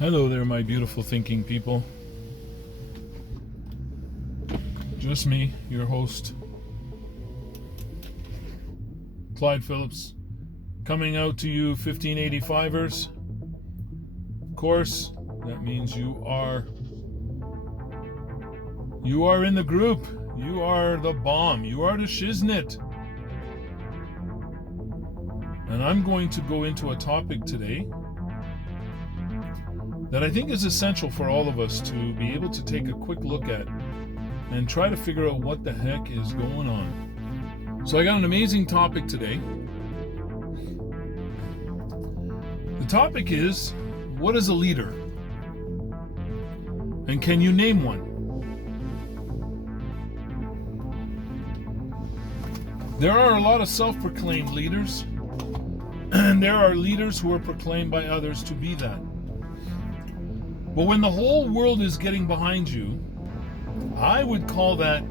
Hello there, my beautiful thinking people. Just me, your host, Clyde Phillips, coming out to you 1585ers. Of course, that means you are in the group. You are the bomb. You are the shiznit. And I'm going to go into a topic today that I think is essential for all of us to be able to take a quick look at and try to figure out what the heck is going on. So I got an amazing topic today. The topic is, what is a leader? And can you name one? There are a lot of self-proclaimed leaders, and there are leaders who are proclaimed by others to be that. But when the whole world is getting behind you, I would call that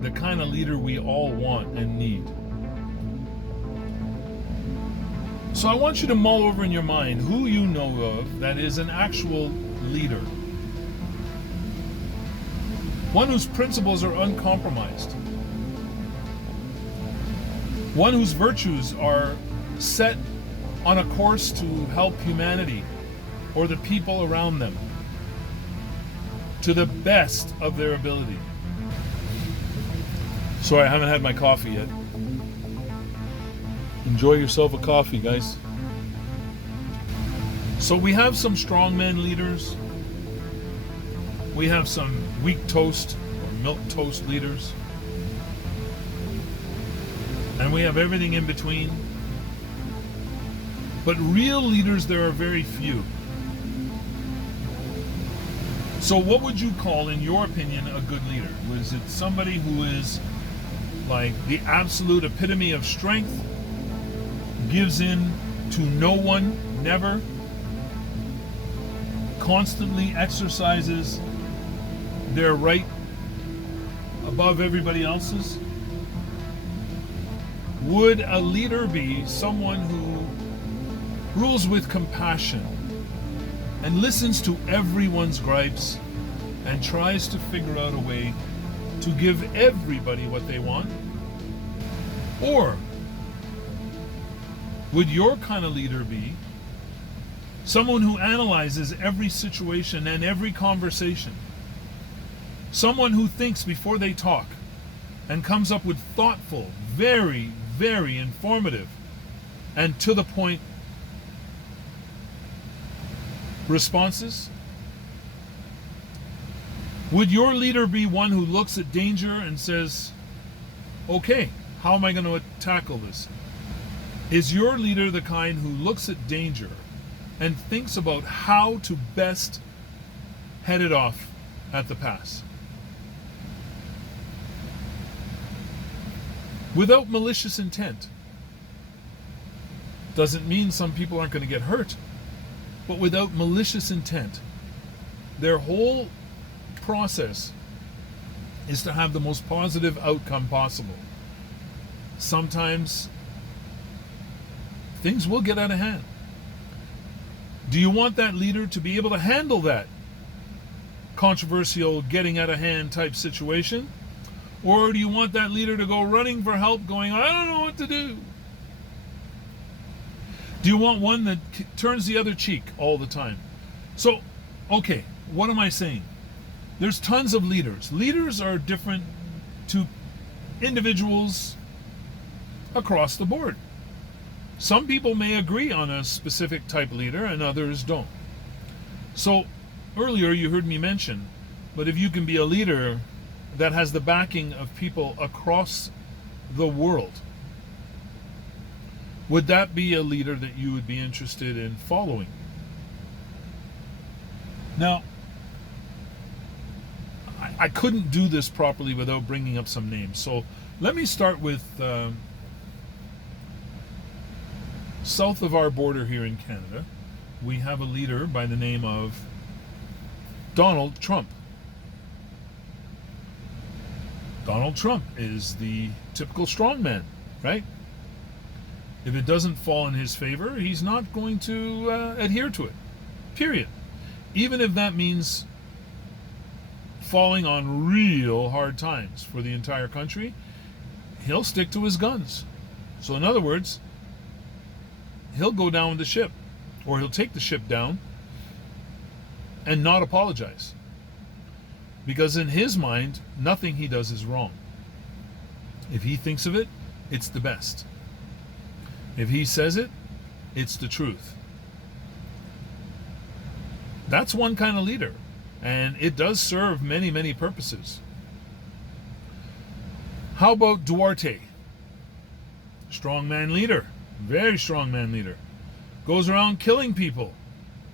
the kind of leader we all want and need. So I want you to mull over in your mind who you know of that is an actual leader. One whose principles are uncompromised. One whose virtues are set on a course to help humanity or the people around them to the best of their ability. Sorry, I haven't had my coffee yet. Enjoy yourself a coffee, guys. So we have some strongman leaders. We have some weak toast or milk toast leaders. And we have everything in between. But real leaders, there are very few. So what would you call, in your opinion, a good leader? Was it somebody who is like the absolute epitome of strength, gives in to no one, never, constantly exercises their right above everybody else's? Would a leader be someone who rules with compassion and listens to everyone's gripes and tries to figure out a way to give everybody what they want? Or would your kind of leader be someone who analyzes every situation and every conversation? Someone who thinks before they talk and comes up with thoughtful, very, very informative and to the point responses? Would your leader be one who looks at danger and says, okay, how am I going to tackle this? Is your leader the kind who looks at danger and thinks about how to best head it off at the pass? Without malicious intent. Doesn't mean some people aren't going to get hurt, but without malicious intent. Their whole process is to have the most positive outcome possible. Sometimes things will get out of hand. Do you want that leader to be able to handle that controversial, getting out of hand type situation? Or do you want that leader to go running for help, going, I don't know what to do? Do you want one that turns the other cheek all the time? So, okay, what am I saying? There's tons of leaders. Leaders are different to individuals across the board. Some people may agree on a specific type leader and others don't. So, earlier you heard me mention, but if you can be a leader that has the backing of people across the world, would that be a leader that you would be interested in following? Now, I couldn't do this properly without bringing up some names. So let me start with south of our border here in Canada. We have a leader by the name of Donald Trump. Donald Trump is the typical strongman, right? If it doesn't fall in his favor, he's not going to adhere to it. Period. even if that means falling on real hard times for the entire country, he'll stick to his guns. So in other words, he'll go down with the ship, or he'll take the ship down and not apologize. Because in his mind, nothing he does is wrong. If he thinks of it, it's the best. If he says it, it's the truth. That's one kind of leader, and it does serve many, many purposes. How about Duarte? Strongman leader, very strongman leader. Goes around killing people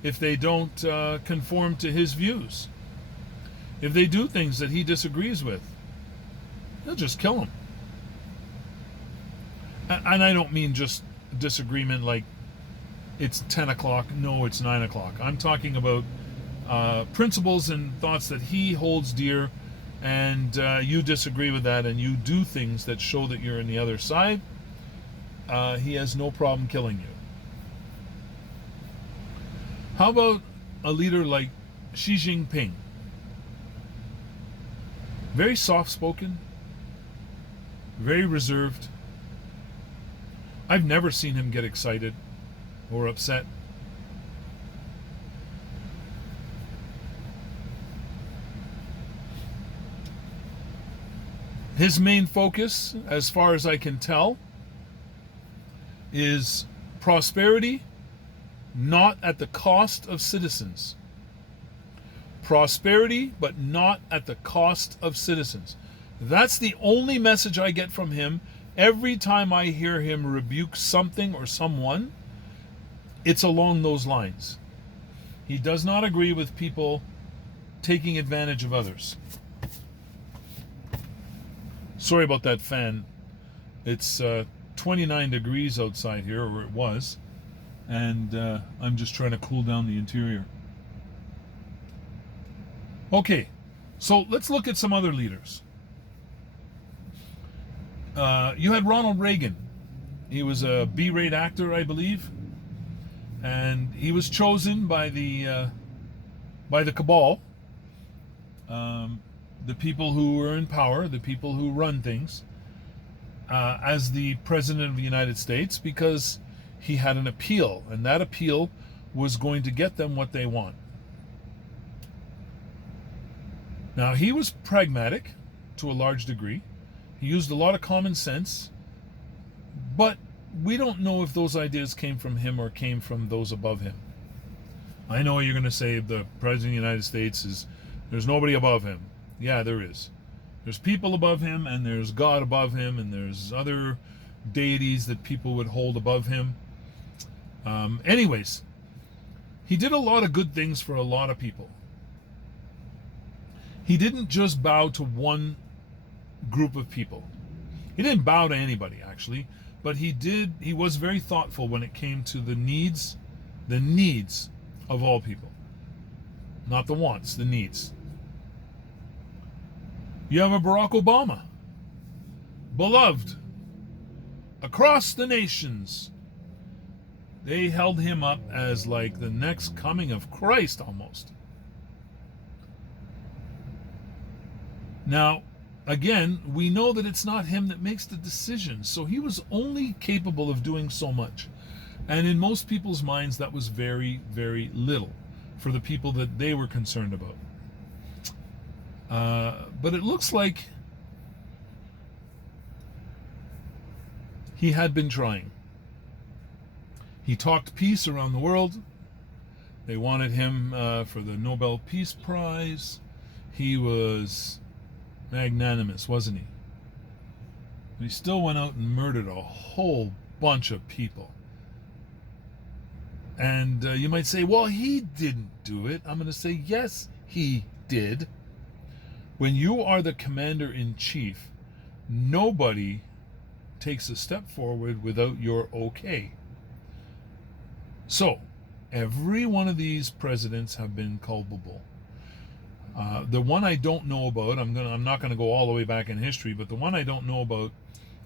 if they don't conform to his views. If they do things that he disagrees with, he'll just kill them. And I don't mean just disagreement like it's 10 o'clock, no, it's 9 o'clock. I'm talking about principles and thoughts that he holds dear, and you disagree with that, and you do things that show that you're on the other side. He has no problem killing you. How about a leader like Xi Jinping? Very soft-spoken, very reserved. I've never seen him get excited or upset. His main focus, as far as I can tell, is prosperity, not at the cost of citizens. Prosperity, but not at the cost of citizens. That's the only message I get from him. Every time I hear him rebuke something or someone, it's along those lines. He does not agree with people taking advantage of others. Sorry about that fan. It's 29 degrees outside here, or it was, and I'm just trying to cool down the interior. Okay, so let's look at some other leaders. You had Ronald Reagan. He was a B-rate actor, I believe, and he was chosen by the cabal, the people who were in power, the people who run things, as the President of the United States, because he had an appeal, and that appeal was going to get them what they want. Now, he was pragmatic to a large degree. He used a lot of common sense, but we don't know if those ideas came from him or came from those above him. I know you're going to say the President of the United States there's nobody above him. Yeah, there is. There's people above him, and there's God above him, and there's other deities that people would hold above him. Anyways, he did a lot of good things for a lot of people. He didn't just bow to one group of people. He didn't bow to anybody, actually, but he was very thoughtful when it came to the needs of all people. Not the wants, the needs. You have a Barack Obama, beloved across the nations. They held him up as like the next coming of Christ almost. Now, again, we know that it's not him that makes the decisions, so he was only capable of doing so much. And in most people's minds, that was very, very little for the people that they were concerned about. But it looks like he had been trying. He talked peace around the world. They wanted him for the Nobel Peace Prize. He was magnanimous, wasn't he? But he still went out and murdered a whole bunch of people. And you might say, well, he didn't do it. I'm going to say, yes, he did. When you are the commander-in-chief, nobody takes a step forward without your okay. So, every one of these presidents have been culpable. The one I don't know about, I'm not going to go all the way back in history, but the one I don't know about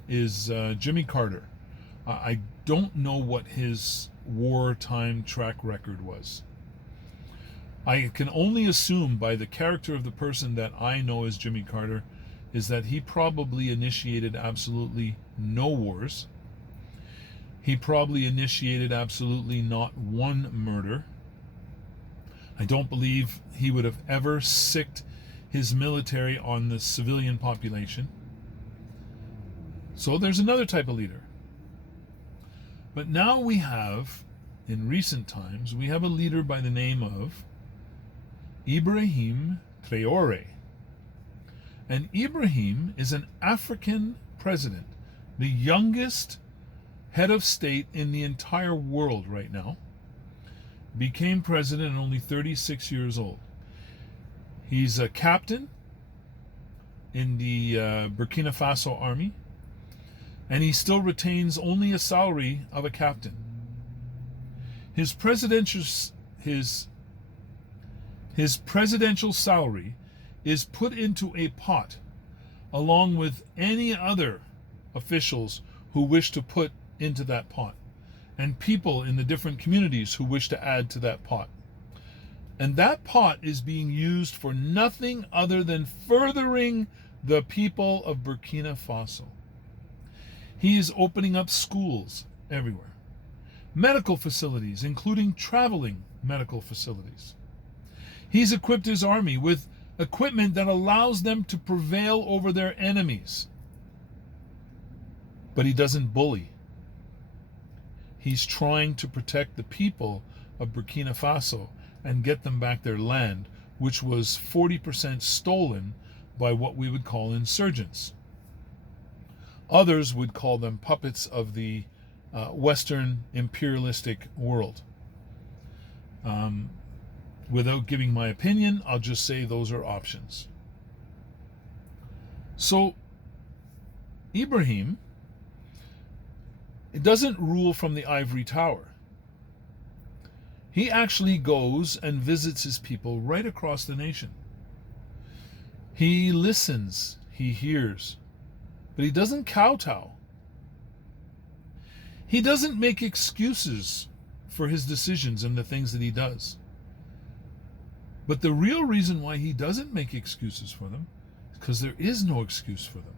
is Jimmy Carter. I don't know what his wartime track record was. I can only assume by the character of the person that I know as Jimmy Carter is that he probably initiated absolutely no wars. He probably initiated absolutely not one murder. I don't believe he would have ever sicked his military on the civilian population. So there's another type of leader. But now we have, in recent times, we have a leader by the name of Ibrahim Traore. And Ibrahim is an African president, the youngest head of state in the entire world right now. Became president at only 36 years old. He's a captain in the Burkina Faso army, and he still retains only a salary of a captain. His presidential salary is put into a pot along with any other officials who wish to put into that pot, and people in the different communities who wish to add to that pot. And that pot is being used for nothing other than furthering the people of Burkina Faso. He is opening up schools everywhere, medical facilities, including traveling medical facilities. He's equipped his army with equipment that allows them to prevail over their enemies. But he doesn't bully. He's trying to protect the people of Burkina Faso and get them back their land, which was 40% stolen by what we would call insurgents. Others would call them puppets of the Western imperialistic world. Without giving my opinion, I'll just say those are options. So, Ibrahim, it doesn't rule from the ivory tower. He actually goes and visits his people right across the nation. He listens, he hears, but he doesn't kowtow. He doesn't make excuses for his decisions and the things that he does. But the real reason why he doesn't make excuses for them is because there is no excuse for them.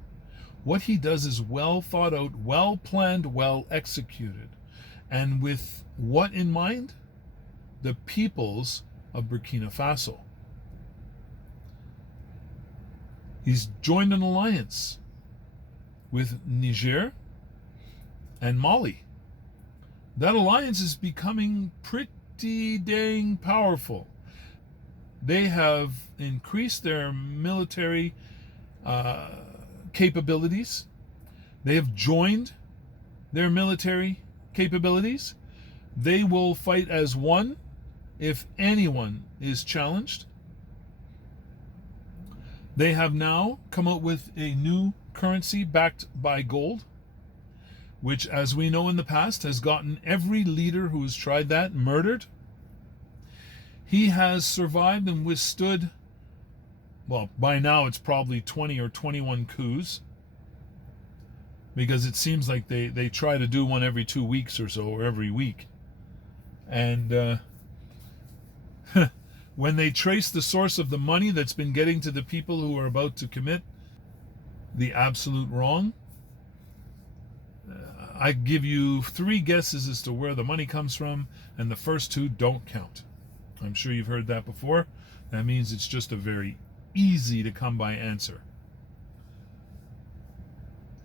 What he does is well thought out, well planned, well executed. And with what in mind? The peoples of Burkina Faso. He's joined an alliance with Niger and Mali. That alliance is becoming pretty dang powerful. They have increased their military capabilities. They have joined their military capabilities. They will fight as one if anyone is challenged. They have now come out with a new currency backed by gold, which, as we know in the past, has gotten every leader who has tried that murdered. He has survived and withstood, well, by now it's probably 20 or 21 coups, because it seems like they try to do one every 2 weeks or so, or every week. And when they trace the source of the money that's been getting to the people who are about to commit the absolute wrong, I give you 3 guesses as to where the money comes from, and the first 2 don't count. I'm sure you've heard that before. That means it's just a very easy to come by answer.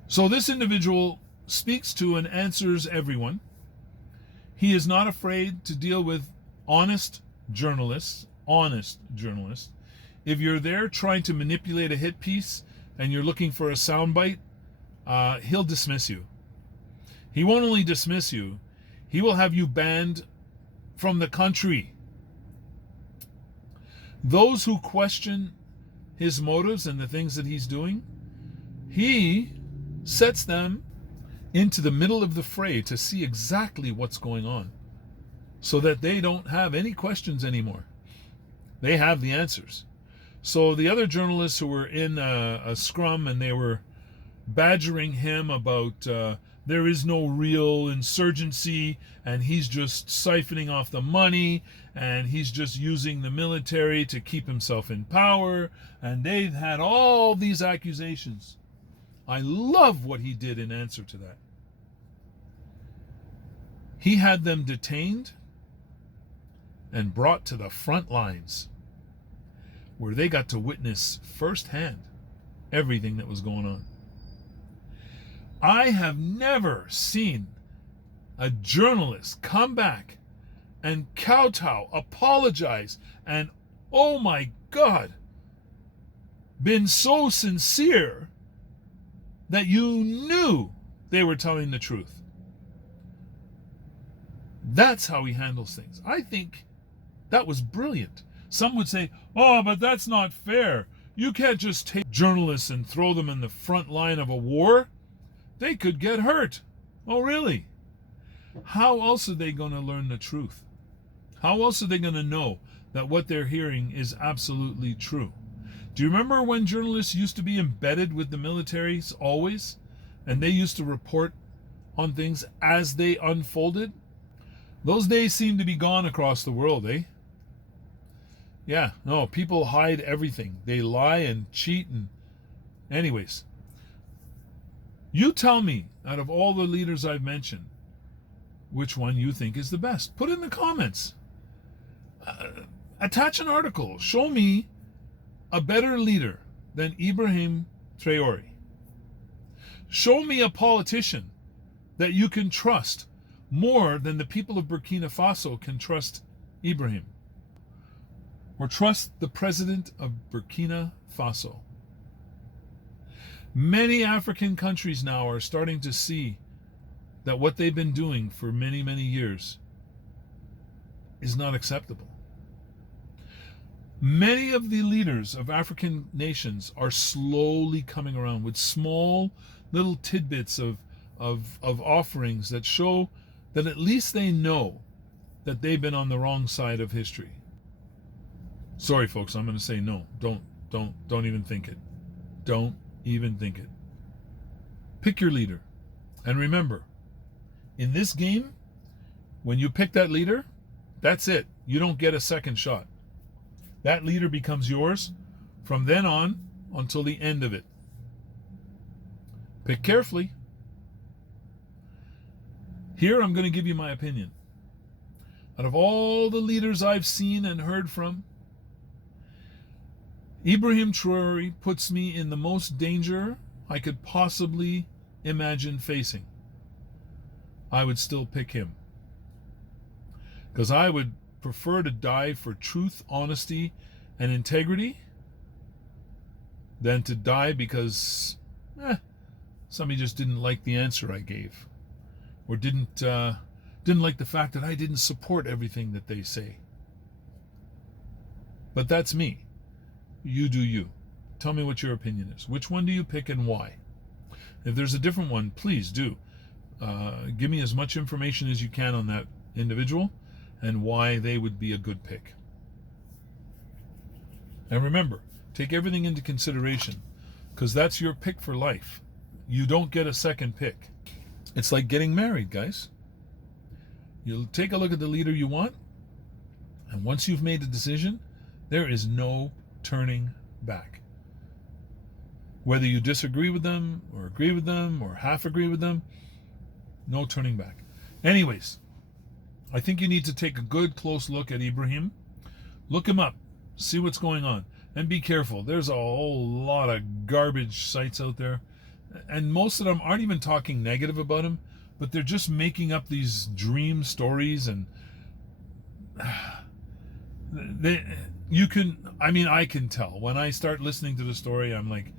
So this individual speaks to and answers everyone. He is not afraid to deal with honest journalists. If you're there trying to manipulate a hit piece and you're looking for a soundbite, he'll dismiss you. He won't only dismiss you, he will have you banned from the country. Those who question his motives and the things that he's doing, he sets them into the middle of the fray to see exactly what's going on, so that they don't have any questions anymore. They have the answers. So the other journalists who were in a scrum and they were badgering him about there is no real insurgency, and he's just siphoning off the money, and he's just using the military to keep himself in power, and they've had all these accusations. I love what he did in answer to that. He had them detained and brought to the front lines, where they got to witness firsthand everything that was going on. I have never seen a journalist come back and kowtow, apologize, and oh my God, been so sincere that you knew they were telling the truth. That's how he handles things. I think that was brilliant. Some would say, oh, but that's not fair. You can't just take journalists and throw them in the front line of a war. They could get hurt. Oh, really? How else are they going to learn the truth? How else are they going to know that what they're hearing is absolutely true? Do you remember when journalists used to be embedded with the militaries always? And they used to report on things as they unfolded? Those days seem to be gone across the world, eh? Yeah, no, people hide everything. They lie and cheat and... Anyways, you tell me, out of all the leaders I've mentioned, which one you think is the best. Put it in the comments. Attach an article. Show me a better leader than Ibrahim Traoré. Show me a politician that you can trust more than the people of Burkina Faso can trust Ibrahim. Or trust the president of Burkina Faso. Many African countries now are starting to see that what they've been doing for many, many years is not acceptable. Many of the leaders of African nations are slowly coming around with small little tidbits of offerings that show that at least they know that they've been on the wrong side of history. Sorry, folks, I'm going to say no. Don't even think it. Don't even think it. Pick your leader. And remember, in this game, when you pick that leader, that's it. You don't get a second shot. That leader becomes yours from then on until the end of it. Pick carefully. Here, I'm going to give you my opinion. Out of all the leaders I've seen and heard from, Ibrahim Traoré puts me in the most danger I could possibly imagine facing. I would still pick him. Because I would prefer to die for truth, honesty, and integrity than to die because somebody just didn't like the answer I gave, or didn't like the fact that I didn't support everything that they say. But that's me. You do you. Tell me what your opinion is. Which one do you pick and why? If there's a different one, please do. Give me as much information as you can on that individual and why they would be a good pick. And remember, take everything into consideration, because that's your pick for life. You don't get a second pick. It's like getting married, guys. You'll take a look at the leader you want, and once you've made a decision, there is no turning back. Whether you disagree with them or agree with them or half agree with them, no turning back. Anyways, I think you need to take a good close look at Ibrahim. Look him up, see what's going on, and be careful. There's a whole lot of garbage sites out there, and most of them aren't even talking negative about him, but they're just making up these dream stories, and I can tell. When I start listening to the story, I'm like,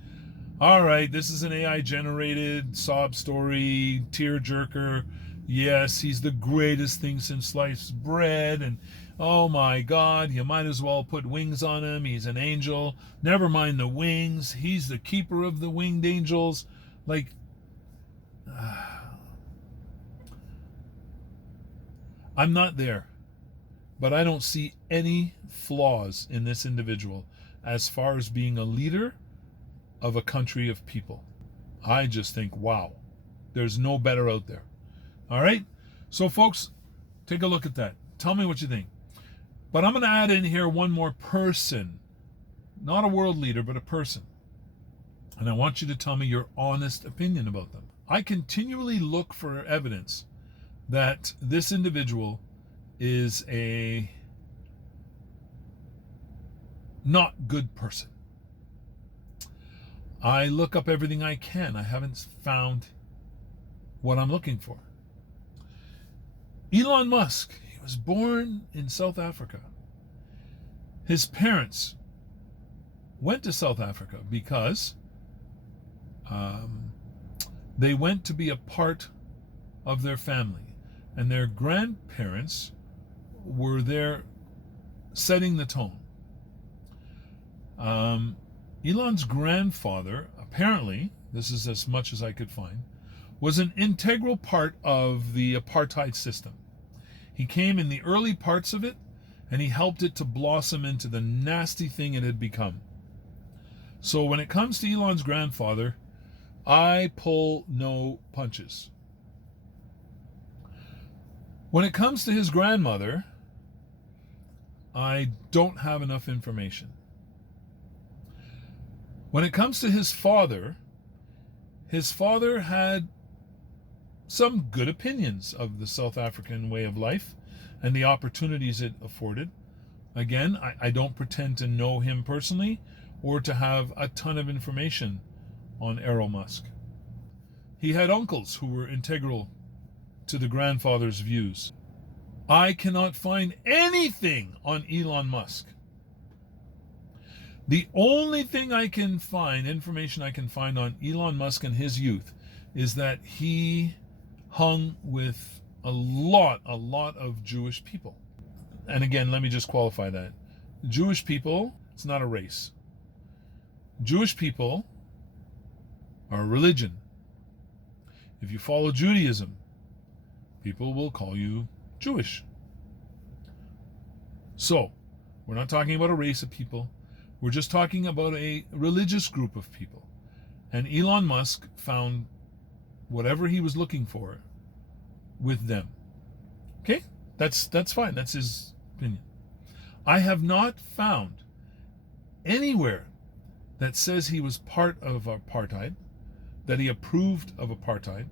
all right, this is an AI generated sob story, tearjerker. Yes, he's the greatest thing since sliced bread, and oh my God, you might as well put wings on him. He's an angel. Never mind the wings. He's the keeper of the winged angels. Like, I'm not there, but I don't see any flaws in this individual as far as being a leader of a country of people. I just think, wow, There's no better out there. All right? So, folks, take a look at that. Tell me what you think. But I'm going to add in here one more person. Not a world leader, but a person. And I want you to tell me your honest opinion about them. I continually look for evidence that this individual is a not good person. I look up everything I can. I haven't found what I'm looking for. Elon Musk, he was born in South Africa. His parents went to South Africa because they went to be a part of their family. And their grandparents were there setting the tone. Elon's grandfather, apparently, this is as much as I could find, was an integral part of the apartheid system. He came in the early parts of it, and he helped it to blossom into the nasty thing it had become. So when it comes to Elon's grandfather, I pull no punches. When it comes to his grandmother, I don't have enough information. When it comes to his father had some good opinions of the South African way of life and the opportunities it afforded. Again, I don't pretend to know him personally or to have a ton of information on Elon Musk. He had uncles who were integral to the grandfather's views. I cannot find anything on Elon Musk. The only thing I can find, information I can find on Elon Musk and his youth, is that he hung with a lot of Jewish people. And again, let me just qualify that. Jewish people, it's not a race. Jewish people are a religion. If you follow Judaism, people will call you Jewish. So, we're not talking about a race of people. We're just talking about a religious group of people. And Elon Musk found whatever he was looking for with them. Okay? That's fine. That's his opinion. I have not found anywhere that says he was part of apartheid, that he approved of apartheid,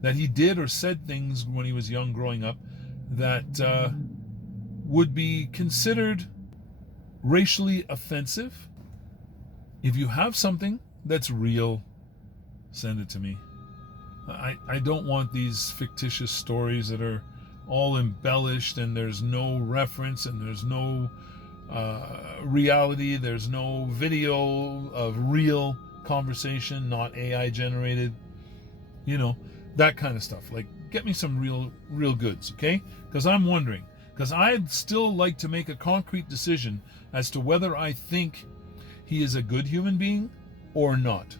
that he did or said things when he was young growing up that would be considered racially offensive. If you have something that's real, send it to me. I don't want these fictitious stories that are all embellished and there's no reference and there's no reality, there's no video of real conversation, not AI generated, that kind of stuff. Like, get me some real goods, okay? Because I'm wondering, because I'd still like to make a concrete decision as to whether I think he is a good human being or not.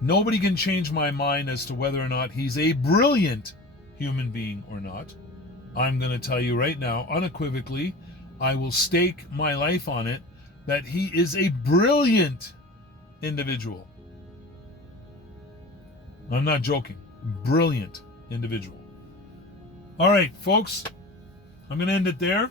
Nobody can change my mind as to whether or not he's a brilliant human being or not. I'm going to tell you right now, unequivocally, I will stake my life on it, that he is a brilliant individual. I'm not joking. Brilliant individual. All right, folks, I'm going to end it there.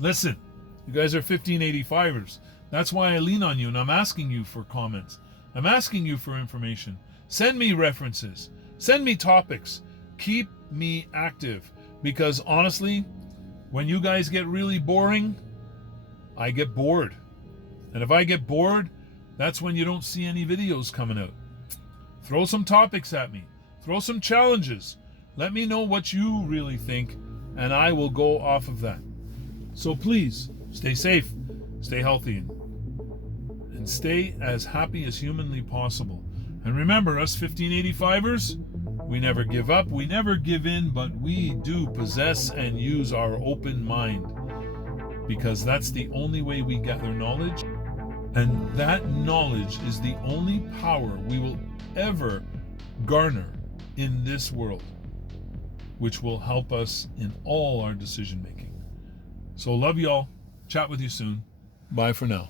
Listen, you guys are 1585ers. That's why I lean on you, and I'm asking you for comments. I'm asking you for information. Send me references. Send me topics. Keep me active. Because honestly, when you guys get really boring, I get bored. And if I get bored, that's when you don't see any videos coming out. Throw some topics at me. Throw some challenges. Let me know what you really think, and I will go off of that. So please, stay safe, stay healthy, and stay as happy as humanly possible. And remember, us 1585ers, we never give up, we never give in, but we do possess and use our open mind. Because that's the only way we gather knowledge. And that knowledge is the only power we will ever garner in this world, which will help us in all our decision making. So love y'all. Chat with you soon. Bye for now.